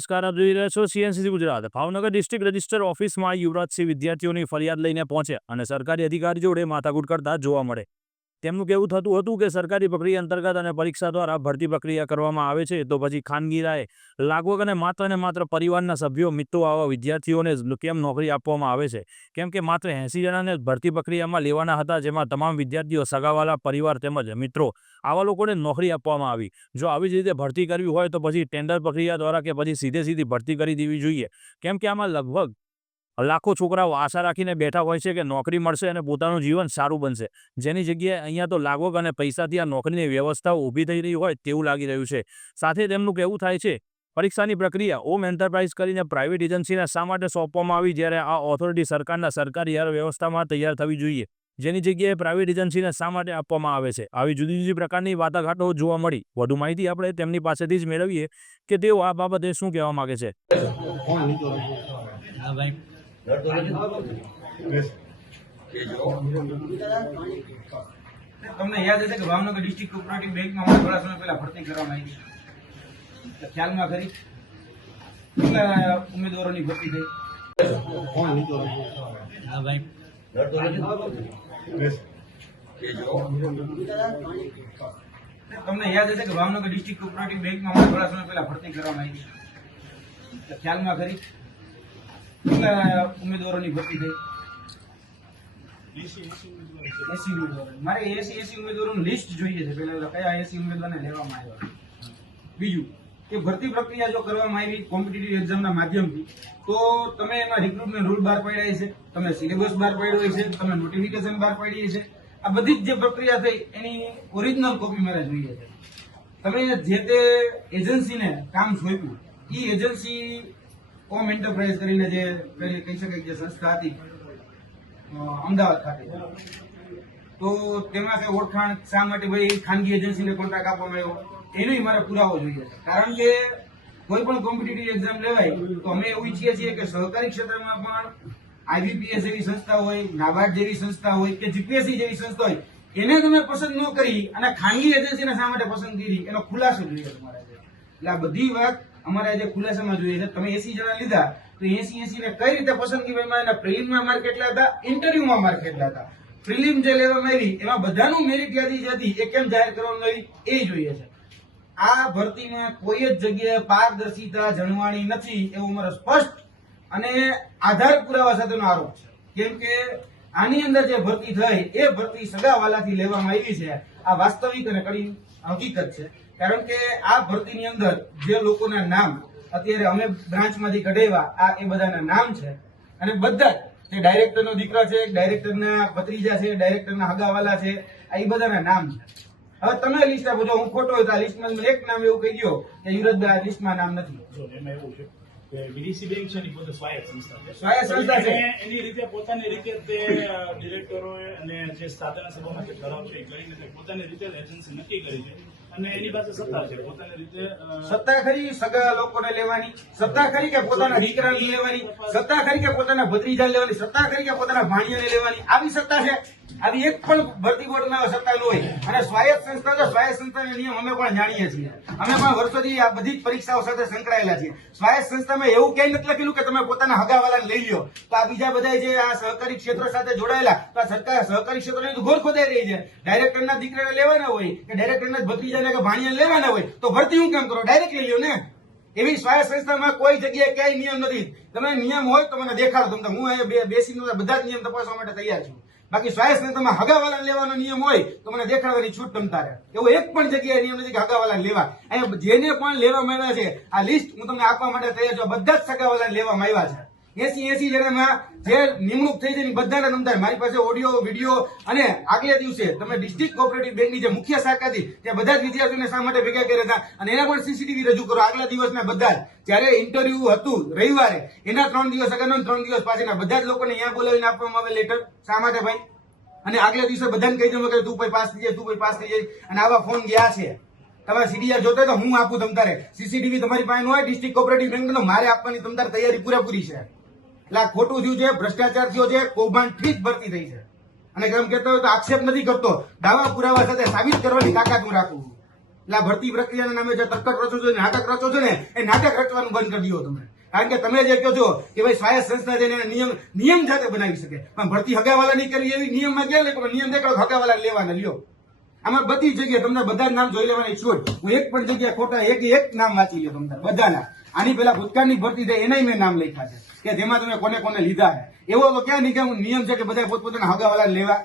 નમસ્કાર, આપ જોઈ રહ્યા છો સીએનસીસી ગુજરાત. ભાવનગર ડિસ્ટ્રિક્ટ રજિસ્ટર ઓફિસમાં યુવરાજસિંહ વિદ્યાર્થીઓની ફરિયાદ લઈને પહોંચ્યા અને સરકારી અધિકારી જોડે માથાકૂટ કરતા જોવા મળે. તેમનું કહેવું થતું હતું કે સરકારી પ્રક્રિયા અંતર્ગત અને પરીક્ષા દ્વારા ભરતી પ્રક્રિયા કરવામાં આવે છે, તો પછી ખાનગી રાહે લાગવગ અને માત્ર પરિવારના સભ્યો, મિત્રો આવા વિદ્યાર્થીઓને જ કેમ નોકરી આપવામાં આવે છે? કેમ કે માત્ર 80 જણાને ભરતી પ્રક્રિયામાં લેવાના હતા, જેમાં તમામ વિદ્યાર્થીઓ, સગાવાલા, પરિવાર તેમજ મિત્રો આવા લોકોને નોકરી આપવામાં આવી. જો આવી જ રીતે ભરતી કરવી હોય તો પછી ટેન્ડર પ્રક્રિયા દ્વારા કે પછી સીધી ભરતી કરી દેવી જોઈએ. કેમ કે આમાં લગભગ લાખો છોકરાઓ આશા રાખીને બેઠા હોય છે કે નોકરી મળશે અને પોતાનું જીવન સારું બનશે, જેની જગ્યાએ અહીંયા તો લાગવગ અને પૈસાથી આ નોકરીની વ્યવસ્થાઓ ઊભી થઈ રહી હોય તેવું લાગી રહ્યું છે. સાથે તેમનું કહેવું થાય છે, પરીક્ષાની પ્રક્રિયા ઓમ એન્ટરપ્રાઇઝ કરીને પ્રાઇવેટ એજન્સીને શા માટે સોંપવામાં આવી, જ્યારે આ ઓથોરિટી સરકારના સરકારી વ્યવસ્થામાં તૈયાર થવી જોઈએ, જેની જગ્યાએ પ્રાઇવેટ એજન્સીને શા માટે આપવામાં આવે છે? આવી જુદી પ્રકારની વાટાઘાટો જોવા મળી. વધુ માહિતી આપણે તેમની પાસેથી જ મેળવીએ કે તેઓ આ બાબતે શું કહેવા માંગે છે. તમને યાદ હશે કે ભાવનગર ડિસ્ટ્રિક્ટ કોઓપરેટિવ બેંકમાં થોડા સમય પહેલા ભરતી કરવામાં આવી. ખ્યાલમાં ખરી કેટલા ઉમેદવારોની ભરતી થઈ? તમને યાદ હશે કે ભાવનગર ડિસ્ટ્રિક્ટ કોઓપરેટિવ બેંકમાં થોડા સમય પહેલા ભરતી કરવામાં આવી. ખ્યાલમાં ખરી કેટલા ઉમેદવારોની ભરતી થઈ? 80 ઉમેદવારો. મારે 80 ઉમેદવારોનું લિસ્ટ જોઈએ છે. પહેલા કયા 80 ઉમેદવારને લેવામાં આવ્યા. બીજું કે ભરતી પ્રક્રિયા જો કરવામાં આવી કોમ્પિટિટિવ એક્ઝામના માધ્યમથી, તો તમે એમાં રિક્રુટમેન્ટ રૂલ બહાર પાડ્યા છે, તમે સિલેબસ બહાર પાડ્યો છે, તમે નોટિફિકેશન બહાર પાડી છે. આ બધી જ જે પ્રક્રિયા થઈ એની ઓરિજિનલ કોપી મારે જોઈએ છે. તમે જે તે એજન્સીને કામ સોંપ્યું, એ એજન્સી ઓમ એન્ટરપ્રાઇઝ કરીને જે કહી શકાય જે સંસ્થા હતી અમદાવાદ ખાતે, તો તેમાં કઈ ઓળખાણ શા માટે ભાઈ ખાનગી એજન્સીને કોન્ટ્રાક્ટ આપવામાં આવ્યો, એનો મારે પુરાવો જોઈએ છે. કારણ કે કોઈ પણ કોમ્પિટિટિવ એક્ઝામ લેવાય તો અમે એવું ઈચ્છીએ છીએ કે સહકારી ક્ષેત્રમાં પણ આઈબીપીએસ જેવી સંસ્થા હોય, નાબાર્ડ જેવી સંસ્થા હોય કે જીપીએસસી જેવી સંસ્થા હોય, એને તમે પસંદ ન કરી અને ખાનગી એજન્સીને શા માટે પસંદ કરી, એનો ખુલાસો જોઈએ તમારે. એટલે આ બધી વાત અમારે જે ખુલાસામાં જોઈએ છે. તમે 80 જણા લીધા તો 80 ને કઈ રીતે પસંદગી કરવામાં, એના પ્રિલિમમાં માર્ક કેટલા હતા, ઇન્ટરવ્યુમાં માર્ક કેટલા હતા, પ્રિલિમ જે લેવામાં આવી એમાં બધાનું મેરિટ યાદી જે હતી એ કેમ જાહેર કરવામાં આવી એ જોઈએ છે. આ ભરતીમાં કોઈ જ જગ્યાએ પારદર્શિતા જણવાણી નથી એવો અમારો સ્પષ્ટ અને આધાર પુરાવા સાથેનો આરોપ છે. કેમ કે આની અંદર જે ભરતી થઈ એ ભરતી સગાવાલાથી લેવામાં આવી છે. આ વાસ્તવિક અને કડી હકીકત છે. કારણ કે આ ભરતીની અંદર જે લોકોના નામ અત્યારે અમે બ્રાન્ચમાંથી કઢાવ્યા, આ એ બધાના નામ છે અને બધા જે ડાયરેક્ટરનો દીકરા છે, ડાયરેક્ટરના ભત્રીજા છે, ડાયરેક્ટરના હગાવાલા છે, આ એ બધાના નામ છે. હવે તમે લિસ્ટ આપો, જો હું ખોટો હોય તો આ લિસ્ટમાં એક નામ એવું કહી ગયો કે યુવરાજભાઈ આ લિસ્ટમાં નામ નથી. એમાં એવું છે કે વિદેશી બેંક છે ને પોતે સ્વાયત્ત સંસ્થા છે. સ્વાયત્ત સંસ્થા છે. એની રીતે પોતાની રીતે તે ડિરેક્ટરોએ અને જે સાધારણ સભામાં જે ઠરાવ છે એ કરીને તે પોતાની રીતે એજન્સી નક્કી કરી છે અને એની પાસે સત્તા છે. પોતાની રીતે સત્તા ખરી સગા લોકોને લેવાની, સત્તા ખરી કે પોતાના દીકરાને લેવાની, સત્તા ખરી કે પોતાના ભત્રીજાને લેવાની, સત્તા ખરી કે પોતાના ભાણિયાને લેવાની. આવી સત્તા છે? આવી એક પણ ભરતી બોર્ડમાં સત્તા ન હોય. અને સ્વાયત્ત સંસ્થા, તો સ્વાયત્ત સંસ્થાના નિયમ અમે પણ જાણીએ છીએ. અમે પણ વર્ષોથી આ બધી જ પરીક્ષાઓ સાથે સંકળાયેલા છીએ. સ્વાયત્ત સંસ્થામાં એવું ક્યાંય નથી લખેલું કે તમે પોતાના હગાવાલાને લઈ લો. તો આ બીજા બધા જે આ સહકારી ક્ષેત્ર સાથે જોડાયેલા, તો આ સરકાર સહકારી ક્ષેત્રની તો ઘોર ખોદાઈ રહી છે. ડાયરેક્ટરના દીકરાને લેવાના હોય કે ડાયરેક્ટરના ભત્રીજાને કે ભાણિયાને લેવાના હોય તો ભરતી હું કેમ કરો, ડાયરેક્ટ લઈ લ્યો ને. એવી સ્વાયત્ત સંસ્થામાં કોઈ જગ્યાએ ક્યાંય નિયમ નથી. તમે નિયમ હોય તો મને દેખાડો. તમને હું અહીંયા બેસીને બધા જ નિયમ તપાસવા માટે તૈયાર છું. બાકી સ્વાયત્ત સંસ્થામાં હગાવાલા લેવાનો નિયમ હોય તો મને દેખાડવાની છૂટ તમતા રહે. એવો એક પણ જગ્યાએ નિયમ નથી કે હગાવાલા લેવા. અહીંયા જેને પણ લેવામાં આવ્યા છે આ લિસ્ટ હું તમને આપવા માટે તૈયાર છું. બધા જ સગાવાલા લેવામાં આવ્યા છે. 80 જણામાં જે નિમણૂક થઈ છે બધાના નંબર મારી પાસે ઓડિયો, વિડીયો અને આગલા દિવસે તમે ડિસ્ટ્રિક્ટ કોઓપરેટિવ બેંકની જે મુખ્ય શાખા હતી ત્યાં બધા જ વિદ્યાર્થીઓને શા માટે ભેગા કર્યા હતા અને એના પણ સીસીટીવી રજૂ કરો. આગલા દિવસના બધા જ જ્યારે ઇન્ટરવ્યુ હતું રવિવારે, એના 3 દિવસ અગાઉ 3 દિવસ પાછળના બધા જ લોકોને અહીંયા બોલાવીને આપવામાં આવે લેટર. શા માટે ભાઈ? અને આગલા દિવસે બધાને કહી દઉં કે તું ભાઈ પાસ થઈ જાય, તું ભાઈ પાસ થઈ જાય. અને આવા ફોન ગયા છે. તમે સીડીઆર જોતો તો હું આપું તમતારે. સીસીટીવી તમારી પાસે હોય ડિસ્ટ્રિક્ટ કોઓપરેટિવ બેંકનો, મારે આપવાની તમતારે તૈયારી પૂરેપૂરી છે. એટલે આ ખોટું થયું છે, ભ્રષ્ટાચાર થયો છે, કૌભાંડથી જ ભરતી થઈ છે. અને કેમ કહેતો હોય તો આક્ષેપ નથી કરતો, દાવા પુરાવા સાથે સાબિત કરવાની તાકાત હું રાખું. એટલે આ ભરતી પ્રક્રિયાના નામે જે તરકટ રચો છો, નાટક રચો છો ને, એ નાટક રચવાનું બંધ કરી દો તમે. કારણ કે તમે જે કહો છો કે ભાઈ સ્વાયત્ત સંસ્થા છે એને નિયમ જાતે બનાવી શકે, પણ ભરતી હગાવાલા નહીં કરવી એવી નિયમમાં ક્યાં લખો? નિયમ દેખાડો, હગાવાલા લેવાના લ્યો. આમાં બધી જગ્યાએ તમને બધા નામ જોઈ લેવાની છોડ. હું એક પણ જગ્યાએ ખોટા એક નામ વાંચી લ્યો તમને બધાના. આની પેલા ભૂતકાળની ભરતી થઈ એનાય મેં નામ લખ્યા છે કે જેમાં તમે કોને કોને લીધા છે. એવો તો ક્યાં નિયમ છે કે બધા પોતપોતાના હગાવાલા લેવા?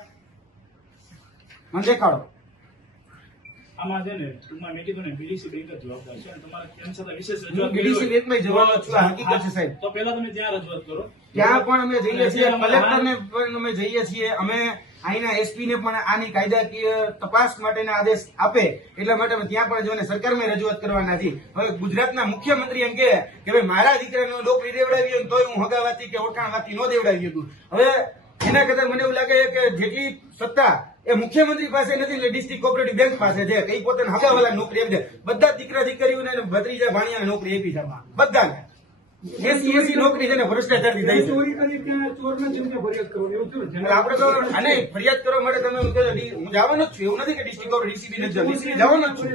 મને દેખાડો. આમાં છે ને ટૂંકમાં મેં કીધું ને BDC બેંક જ જવાબદાર છે અને તમારે તેમ છતાં વિશેષ રજૂઆત કરવી BDC હોય બેંકમાં જવાનો છું, આ હકીકત છે સાહેબ. તો પહેલા તમે ત્યાં રજૂઆત કરો. ત્યાં પણ અમે જઈએ છીએ, કલેક્ટરને પણ અમે જઈએ છીએ. અમે અહીંના એસપી ને પણ આની કાયદાકીય તપાસ માટેના આદેશ આપે એટલા માટે અમે ત્યાં પણ જઈને સરકારમાં રજૂઆત કરવાના છીએ. હવે ગુજરાતના મુખ્યમંત્રી એમ કહે કે ભાઈ મારા દીકરાને નોકરી દેવડાવી હોય તોય હું હગાવાતી કે ઓળખાણવાતી ન દેવડાવી હતું. હવે એના કરતા મને એવું લાગે કે જેટલી સત્તા એ મુખ્યમંત્રી પાસે નથી એટલે ડિસ્ટ્રિક્ટ કોઓપરેટિવ બેંક પાસે છે. કઈ પોતાના હગાવાલા નોકરી આપી દે. બધા દીકરા દીકરીઓને ભત્રીજા ભાણિયાને નોકરી આપી છે બધાને. 80 નોકરી છે ને ભ્રષ્ટાચારથી થઈ છે. આપણે તો આને ફરિયાદ કરવા માટે તમે હું જવાનો જ છું. એવું નથી કે ડિસ્ટ્રિક્ટ કોર્ટ ડીસીબી નથી જવાનું. ડીસીબી જવાનો જ છું.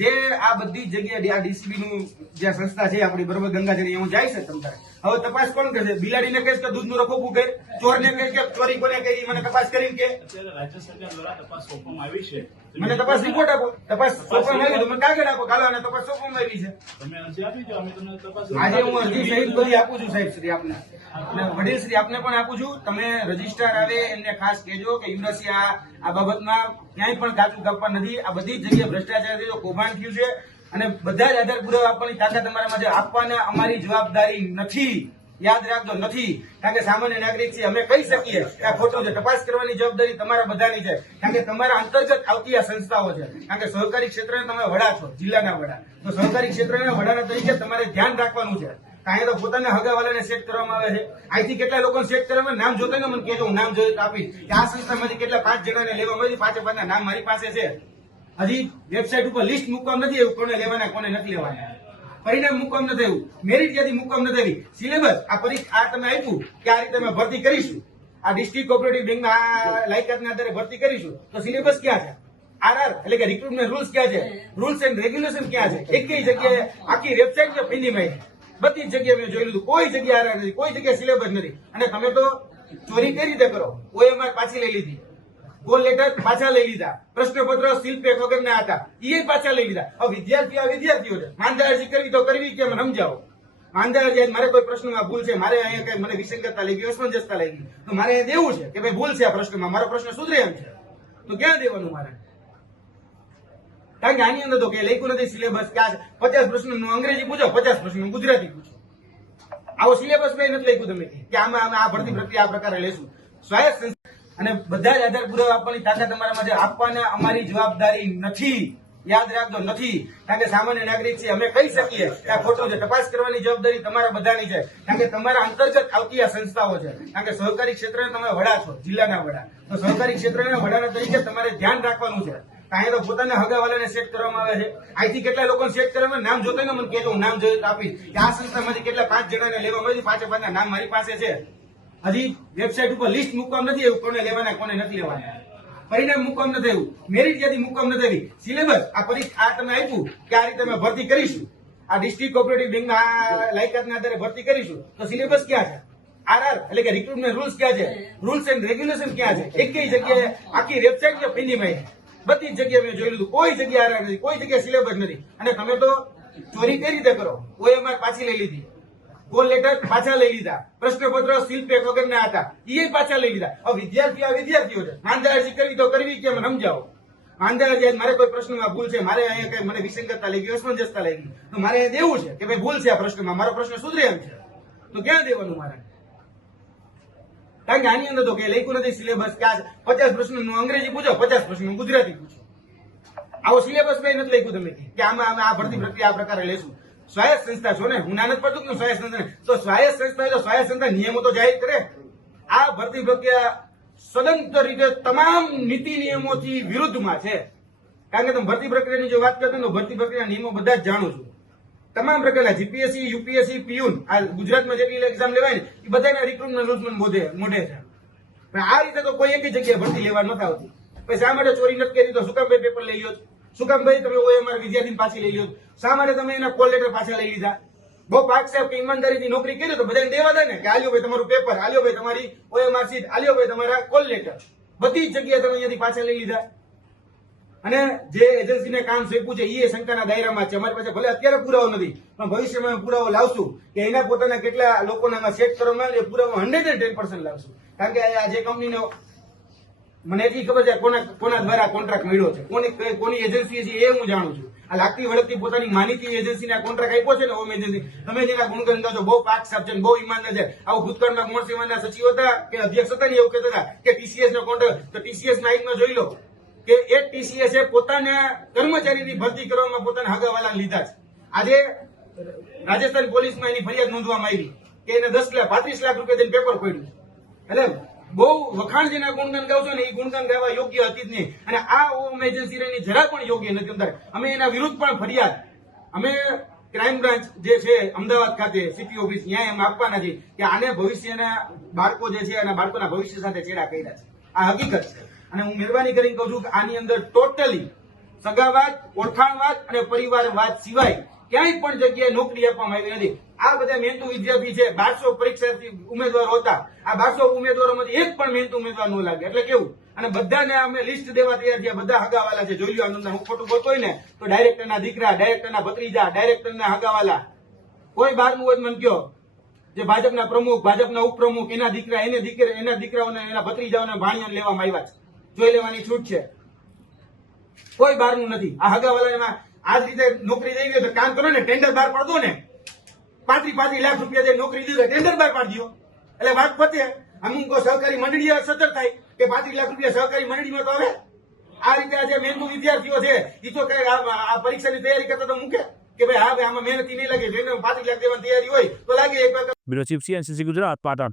જે આ બધી જગ્યાએ આ ડીસીબી નું જે સંસ્થા છે આપણી બરોબર ગંગાજળ હું જાય છે તમારે. હવે તપાસ કોણ કરશે? બિલાડીને કહીશ કે દૂધનું રખોપું કરે, ચોરને કહીશ કે ચોરી કોને કરી, મને તપાસ કરીને કે અત્યારે રાજ્ય સરકાર દ્વારા તપાસ સોંપવામાં આવી છે. મને તપાસ રિપોર્ટ આપો. તપાસ સોંપવામાં આવી તો મને કાગળ આપો. કાલો અને તપાસ સોંપવામાં આવી છે. તમે અરજી આપી દો, અમે તમને તપાસ આજે હું અરજી સહિત બધી આપું છું સાહેબ શ્રી આપને અને વડીલ શ્રી આપને પણ આપું છું. તમે રજીસ્ટ્રાર આવે એમને ખાસ કહેજો કે યુવરાજસિંહ આ બાબતમાં ક્યાંય પણ કાચું કાપવા નથી. આ બધી જ જગ્યાએ ભ્રષ્ટાચાર થયો, કૌભાંડ થયું છે અને બધા જ આધાર પુરાવા આપવાની તાકાત અમારામાં છે. આપવાના અમારી જવાબદારી નથી. યાદ રાખજો, નથી. કારણ કે સામાન્ય નાગરિક છે, અમે કહી શકીએ કે આ ખોટું છે. તપાસ કરવાની જવાબદારી તમારા બધાની છે. કારણ કે તમારા અંતર્ગત આવતી આ સંસ્થાઓ છે. કારણ કે સહકારી ક્ષેત્રના તમે વડા છો, જિલ્લાના વડા. તો સહકારી ક્ષેત્રના વડાના તરીકે તમારે ધ્યાન રાખવાનું છે. અહીંયા તો પોતાના હગાવાલાને સેટ કરવામાં આવે છે. અહીંથી કેટલા લોકોને સેટ કરવામાં નામ જોતા ને મને કહેજો, હું નામ જોઈ તો આપીશ કે આ સંસ્થામાંથી કેટલા 5 જણાને લેવામાં આવી. 5 નામ મારી પાસે છે. હજી વેબસાઇટ ઉપર લિસ્ટ મૂકવામાં નથી આવ્યું કોને લેવાના કોને નથી લેવાના. પરિણામ મુકમ નથી આવ્યું, મેરિટ યાદી મુકમ નથી આવી. સિલેબસ આ પરીક્ષા તમે આપ્યું કે આ રીતે અમે ભરતી કરીશું, આ ડિસ્ટ્રિક્ટ કોઓપરેટિવ બેંકમાં આ લાયકાતના આધારે ભરતી કરીશું, તો સિલેબસ ક્યાં છે? RR એટલે કે રિક્રુટમેન્ટ રૂલ્સ ક્યાં છે? રૂલ્સ એન્ડ રેગ્યુલેશન ક્યાં છે? એકેય જગ્યાએ આખી વેબસાઇટ છે ફીની માં બધી જગ્યાએ મેં જોઈ લીધું. કોઈ જગ્યાએ RR નથી, કોઈ જગ્યાએ સિલેબસ નથી. અને તમે તો ચોરી કઈ રીતે કરો? OMR પાછી લઈ લીધી, કોલ લેટર પાછા લઈ લીધા, પ્રશ્નપત્ર સીલ પેક વગરના હતા એ પાછા લઈ લીધા. હવે વિદ્યાર્થીઓ છે, માંદા અરજી કરવી તો કરવી કેમ સમજાવો. માંદા અરજી મારે કોઈ પ્રશ્નમાં ભૂલ છે, મારે અહીંયા કઈ મને વિસંગતતા લાગી, અસમંજસતા લાગી, તો મારે દેવું છે કે ભાઈ ભૂલ છે આ પ્રશ્નમાં, મારો પ્રશ્ન સુધરે એમ છે, તો ક્યાં દેવાનું મારે? કારણ કે આની અંદર તો કે લખ્યું નથી સિલેબસ ક્યાં છે. 50 પ્રશ્નનું અંગ્રેજી પૂછો, 50 પ્રશ્નનું ગુજરાતી પૂછો. આવો સિલેબસ મેં નથી લખ્યું તમે કે આમાં આ ભરતી પ્રક્રિયા આ પ્રકારે લેશું. સ્વાયત્ત અને બધા જ આધાર પુરાવા આપવાની તાકાત અમારામાં છે. આપવાના અમારી જવાબદારી નથી. યાદ રાખજો, નથી. કારણ કે સામાન્ય નાગરિક છે, અમે કહી શકીએ કે આ ખોટું છે. તપાસ કરવાની જવાબદારી તમારા બધાની છે. કારણ કે તમારા અંતર્ગત આવતી આ સંસ્થાઓ છે. કારણ કે સહકારી ક્ષેત્રના તમે વડા છો, જિલ્લાના વડા. તો સહકારી ક્ષેત્રના વડાના તરીકે તમારે ધ્યાન રાખવાનું છે. અહીંયા તો પોતાના હગાવાલાને સેટ કરવામાં આવે છે. અહીંથી કેટલા લોકોને સેટ કરવામાં નામ જોતા ને મને કહેજો, હું નામ જોઈ તો આપીશ કે આ સંસ્થામાંથી કેટલા 5 જણાને લેવામાં આવી. 5 નામ મારી પાસે છે. હજી વેબસાઇટ ઉપર લિસ્ટ મૂકવામાં નથી આવ્યું કોને લેવાના કોને નથી લેવાના. પરિણામ મૂકવામાં નથી આવ્યું, મેરિટ યાદી મૂકવામાં નથી આવી. સિલેબસ આ પરીક્ષા આ તમે આપ્યું કે આ રીતે અમે ભરતી કરીશું, આ ડિસ્ટ્રિક્ટ કોઓપરેટિવ બેંકમાં આ લાયકાતના આધારે ભરતી કરીશું, તો સિલેબસ ક્યાં છે? RR એટલે કે રિક્રુટમેન્ટ રૂલ્સ ક્યાં છે? રૂલ્સ એન્ડ રેગ્યુલેશન ક્યાં છે? એકેય જગ્યાએ આખી વેબસાઇટ છે ફીની માં બધી જ જગ્યાએ મેં જોઈ લીધું. કોઈ જગ્યાએ RR નથી, કોઈ જગ્યાએ સિલેબસ નથી. અને તમે તો ચોરી કઈ રીતે કરો? OMR પાછી લઈ લીધી, કોલ લેટર પાછા લઈ લીધા, પ્રશ્નપત્ર સીલ પેક વગરના હતા એ પાછા લઈ લીધા. હવે વિદ્યાર્થીઓ છે, માંદા અરજી કરવી તો કરવી કેમ સમજાવો. માંદા અરજી મારે કોઈ પ્રશ્નમાં ભૂલ છે, મારે અહીંયા કઈ મને વિસંગતતા લાગી, અસમંજસતા લાગી, તો મારે દેવું છે કે ભાઈ ભૂલ છે આ પ્રશ્નમાં, મારો પ્રશ્ન સુધરે એમ છે, તો ક્યાં દેવાનું મારે? કારણ કે આની અંદર તો કે લખ્યું નથી સિલેબસ ક્યાં છે. 50 પ્રશ્નનું અંગ્રેજી પૂછો, 50 પ્રશ્નનું ગુજરાતી પૂછો. આવો સિલેબસ મેં નથી લખ્યું તમે કે આમાં આ ભરતી પ્રક્રિયા આ પ્રકારે લેશું. સ્વાયત્ત સંસ્થા છો ને, હું ના નથી પડતું કે સ્વાયત્ત સંસ્થા, તો સ્વાયત્ત સંસ્થા તો સ્વાયત્ત સંસ્થા નિયમો તો જાહેર કરે. આ ભરતી પ્રક્રિયા સદંતર રીતે તમામ નીતિ નિયમોથી વિરુદ્ધમાં છે. કારણ કે તમે ભરતી પ્રક્રિયાની જો વાત કરતો તો ભરતી પ્રક્રિયા નિયમો બધા જ જાણું છું. તમામ પ્રકારના જીપીએસસી, યુપીએસસી, પીયુન આ ગુજરાતમાં જેટલી એક્ઝામ લેવાય ને એ બધાના રિક્રુટમેન્ટ રૂલ્સ મોઢે છે. પણ આ રીતે તો કોઈ એક જગ્યાએ ભરતી લેવા નથી આવતી. પછી શા માટે ચોરી નથી કરી? તો શું કામ પેપર લઈ લ્યો? શું કામ ભાઈ તમે OMR વિદ્યાર્થીને પાછી લઈ લો? શા માટે તમે એના કોલ લેટર પાછા લઈ લીધા? બહુ પાક સાહેબ કે ઈમાનદારીથી નોકરી કરી તો બધાને દેવા દે ને કે આલ્યો ભાઈ તમારું પેપર, આલ્યો ભાઈ તમારી OMR શીટ, આલ્યો ભાઈ તમારા કોલ લેટર. બધી જ જગ્યાએ તમે અહીંયાથી પાછા લઈ લીધા. અને જે એજન્સીને કામ સોંપ્યું છે એ શંકાના દાયરામાં છે. અમારી પાસે ભલે અત્યારે પુરાવો નથી, પણ ભવિષ્યમાં અમે પુરાવો લાવશું કે એના પોતાના કેટલા લોકોના સેટ કરવામાં આવે એ પુરાવો 110% લાવશું. કારણ કે આ જે કંપનીનો મને એટલી ખબર છે કોના દ્વારા કોન્ટ્રાક્ટ મળ્યો છે, કોની એજન્સી છે એ હું જાણું છું. આ લાગતી વળગતી પોતાની માનીતી એજન્સીને આ કોન્ટ્રાક્ટ આપ્યો છે ને હોમ એજન્સી, તમે જેના ગુણગાન ગાઓ છો બહુ પાક સાફ છે, બહુ ઈમાનદાર છે. આવું ભૂતકાળમાં ગૌણ સેવાના સચિવ હતા કે અધ્યક્ષ હતા ને એવું કહેતા હતા કે TCS નો કોન્ટ્રાક્ટ, તો TCS ના આઈનમાં જોઈ લો કે એક TCS એ પોતાના કર્મચારીની ભરતી કરવામાં પોતાના હગાવાલા લીધા છે. આજે રાજસ્થાન પોલીસમાં એની ફરિયાદ નોંધવામાં આવી કે એને 35 લાખ રૂપિયા દઈને પેપર ખોલ્યું. એટલે બહુ વખાણ જેના ગુણગાન ગાવ છો ને એ ગુણગાન ગાવા યોગ્ય હતી જ નહીં. અને આ હોમ એજન્સી જરા પણ યોગ્ય નથી અંદર. અમે એના વિરુદ્ધ પણ ફરિયાદ અમે ક્રાઇમ બ્રાન્ચ જે છે અમદાવાદ ખાતે સીપી ઓફિસ ત્યાં એમ આપવાના છે કે આને ભવિષ્યના બાળકો જે છે એના બાળકોના ભવિષ્ય સાથે છેડા કર્યા છે. આ હકીકત છે. અને હું મહેરબાની કરીને કહું છું કે આની અંદર ટોટલી સગાવાદ, ઓળખાણવાદ અને પરિવારવાદ સિવાય ક્યાંય પણ જગ્યાએ નોકરી આપવામાં આવી નથી. આ બધા મહેનતુ વિદ્યાર્થી છે, 1200 પરીક્ષાર્થી ઉમેદવારો હતા. આ 1200 ઉમેદવારોમાંથી એક પણ મહેનતુ ઉમેદવાર ન લાગે. એટલે કેવું? અને બધાને અમે લિસ્ટ દેવા તૈયાર થયા. બધા હગાવાલા છે. જોઈ લો આનંદ, હું ખોટું બોલતો હોય ને તો ડાયરેક્ટરના દીકરા, ડાયરેક્ટરના ભત્રીજા, ડાયરેક્ટરના હગાવાલા, કોઈ બહારનું હોય મને કયો. જે ભાજપના પ્રમુખ, ભાજપના ઉપપ્રમુખ, એના દીકરા, એના દીકરાઓને, એના ભત્રીજાઓને, ભાણિયાને લેવામાં આવ્યા છે. જોઈ લેવાની છૂટ છે. કોઈ બહારનું નથી. આ હગાવાલામાં આ જ રીતે નોકરી દેવી હોય તો કામ કરો ને, ટેન્ડર બહાર પાડો ને. 35 લાખ રૂપિયા જે નોકરી દીધો ટેન્ડર બહાર પાડી દો એટલે વાત પતે. અમુક સહકારી મંડળીઓ સતર્ક થાય કે 35 લાખ રૂપિયા સહકારી મંડળીમાં તો હવે આ રીતે આ જે મહેનતુ વિદ્યાર્થીઓ છે એ તો કઈ આ પરીક્ષાની તૈયારી કરતા તો મૂકે કે ભાઈ હા ભાઈ આમાં મહેનત નહીં લાગે, 35 લાખ દેવાની તૈયારી હોય તો લાગે એક વાર. Bureau chief CNCC Gujarat, Patan.